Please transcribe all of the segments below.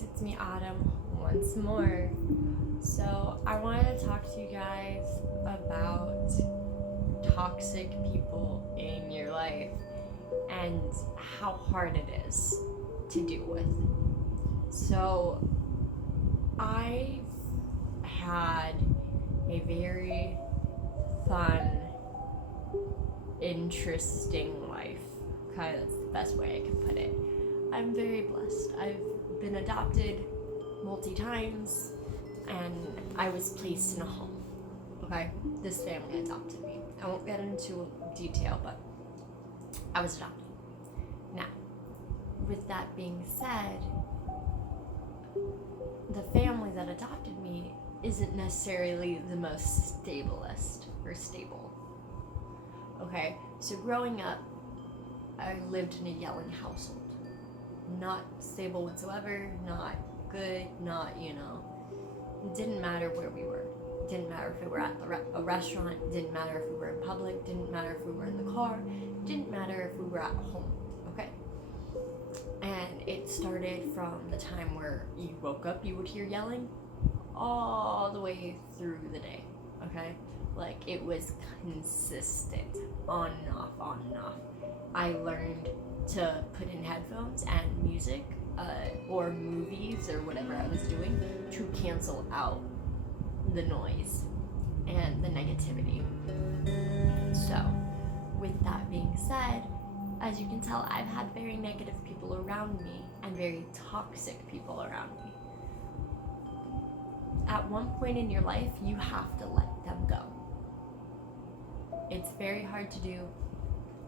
guys, it's me Autumn once more. So I wanted to talk to you guys about toxic people in your life and how hard it is to deal with. So I've had a very fun, interesting life. Okay, that's the best way I can put it. I'm very blessed. I've been adopted multi times and I was placed in a home. Okay, this family adopted me. I won't get into detail, but I was adopted. Now, with that being said, the family that adopted me isn't necessarily the most stablest or stable. Okay, so growing up, I lived in a yelling household. Not stable whatsoever, not good, not, it didn't matter where we were. It didn't matter if we were at a restaurant, it didn't matter if we were in public, it didn't matter if we were in the car, it didn't matter if we were at home, okay? And it started from the time where you woke up, you would hear yelling, all the way through the day, okay? Like, it was consistent, on and off, on and off. I learned to put in headphones and music or movies or whatever I was doing to cancel out the noise and the negativity. So, with that being said, as you can tell, I've had very negative people around me and very toxic people around me. At one point in your life, you have to let them go. It's very hard to do,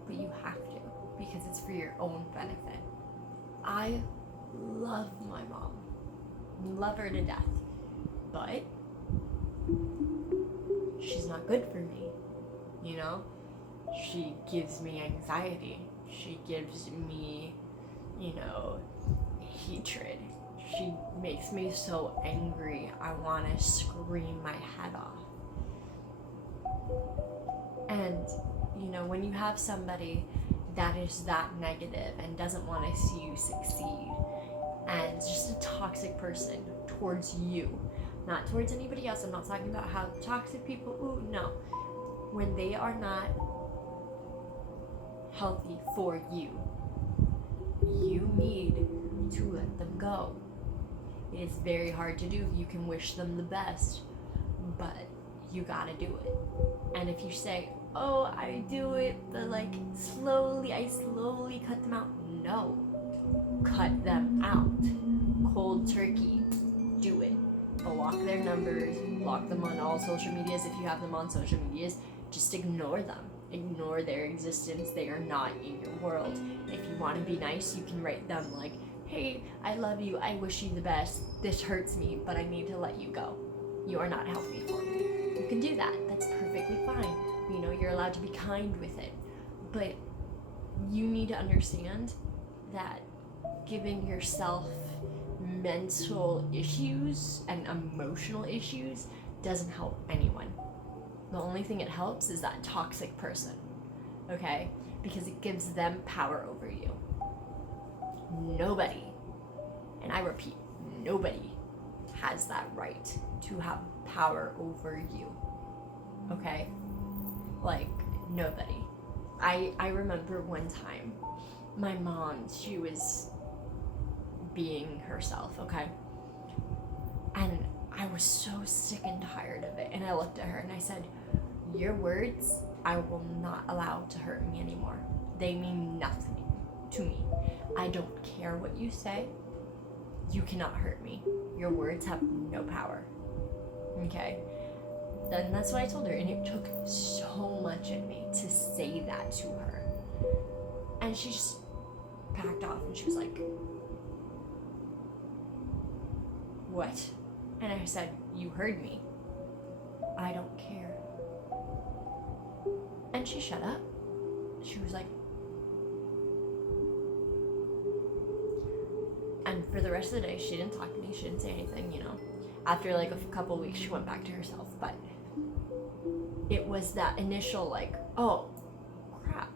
but you have to, because it's for your own benefit. I love my mom, love her to death, but she's not good for me, She gives me anxiety, she gives me, hatred. She makes me so angry, I want to scream my head off. And, when you have somebody that is that negative and doesn't want to see you succeed, and just a toxic person towards you, not towards anybody else. I'm not talking about how toxic people, no. When they are not healthy for you, you need to let them go. It is very hard to do. You can wish them the best, but you gotta do it. And if you say, oh, I do it, but I slowly cut them out. No. Cut them out. Cold turkey. Do it. Block their numbers. Block them on all social medias if you have them on social medias. Just ignore them. Ignore their existence. They are not in your world. If you want to be nice, you can write them like, hey, I love you. I wish you the best. This hurts me, but I need to let you go. You are not healthy for me. You can do that. That's perfectly fine. You're allowed to be kind with it. But you need to understand that giving yourself mental issues and emotional issues doesn't help anyone. The only thing it helps is that toxic person, okay? Because it gives them power over you. Nobody, and I repeat, nobody has that right to have power over you, okay? Like, nobody. I remember one time, my mom, she was being herself, okay? And I was so sick and tired of it. And I looked at her and I said, your words, I will not allow to hurt me anymore. They mean nothing to me. I don't care what you say. You cannot hurt me. Your words have no power. Okay? Then that's what I told her. And it took so much in me to say that to her. And she just backed off and she was like, what? And I said, you heard me. I don't care. And she shut up. She was like, and for the rest of the day, she didn't talk to me. She didn't say anything, After like a couple weeks, she went back to herself. But it was that initial like, oh, crap.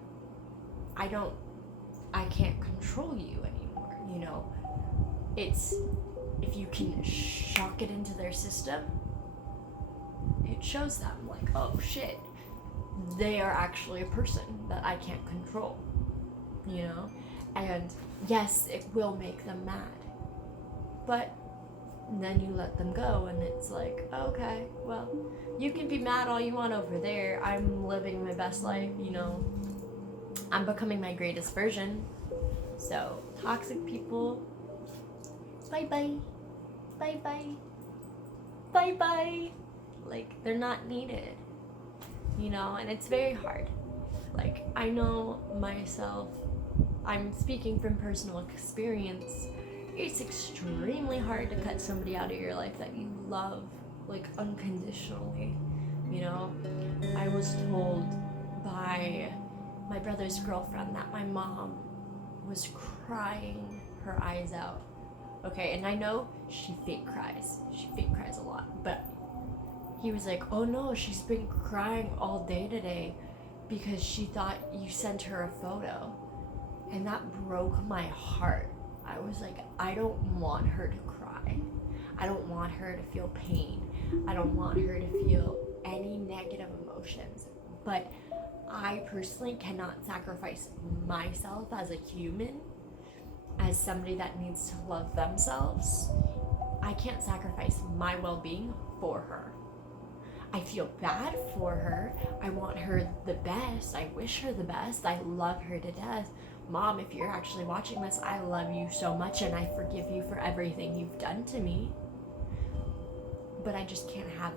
I can't control you anymore, It's if you can shock it into their system, it shows them like, oh shit, they are actually a person that I can't control, you know? And yes, it will make them mad, but then you let them go and it's like, okay, well, you can be mad all you want over there. I'm living my best life, you know? I'm becoming my greatest version. So, toxic people, bye-bye, bye-bye, bye-bye. Like, they're not needed, you know? And it's very hard. Like, I know myself, I'm speaking from personal experience, it's extremely hard to cut somebody out of your life that you love, like, unconditionally, you know? I was told by my brother's girlfriend that my mom was crying her eyes out. Okay, and I know she fake cries a lot, but he was like, oh no, she's been crying all day today because she thought you sent her a photo. And that broke my heart. I was like, I don't want her to cry. I don't want her to feel pain. I don't want her to feel any negative emotions. But I personally cannot sacrifice myself as a human, as somebody that needs to love themselves. I can't sacrifice my well-being for her. I feel bad for her. I want her the best. I wish her the best. I love her to death. Mom, if you're actually watching this, I love you so much and I forgive you for everything you've done to me. But I just can't have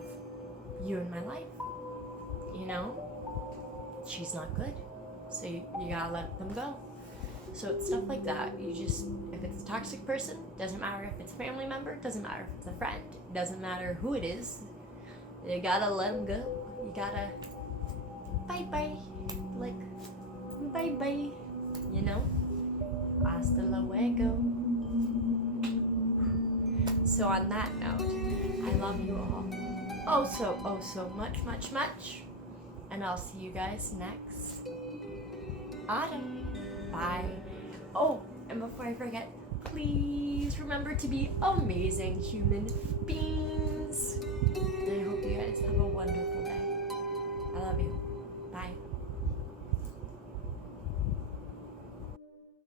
you in my life. You know? She's not good. So you gotta let them go. So it's stuff like that. You just, if it's a toxic person, doesn't matter if it's a family member, doesn't matter if it's a friend, doesn't matter who it is, you gotta let them go. You gotta bye-bye. Like, bye-bye. You know? Hasta luego. So on that note, I love you all. Oh so much. And I'll see you guys next autumn. Bye. Oh, and before I forget, please remember to be amazing human beings. And I hope you guys have a wonderful day. I love you.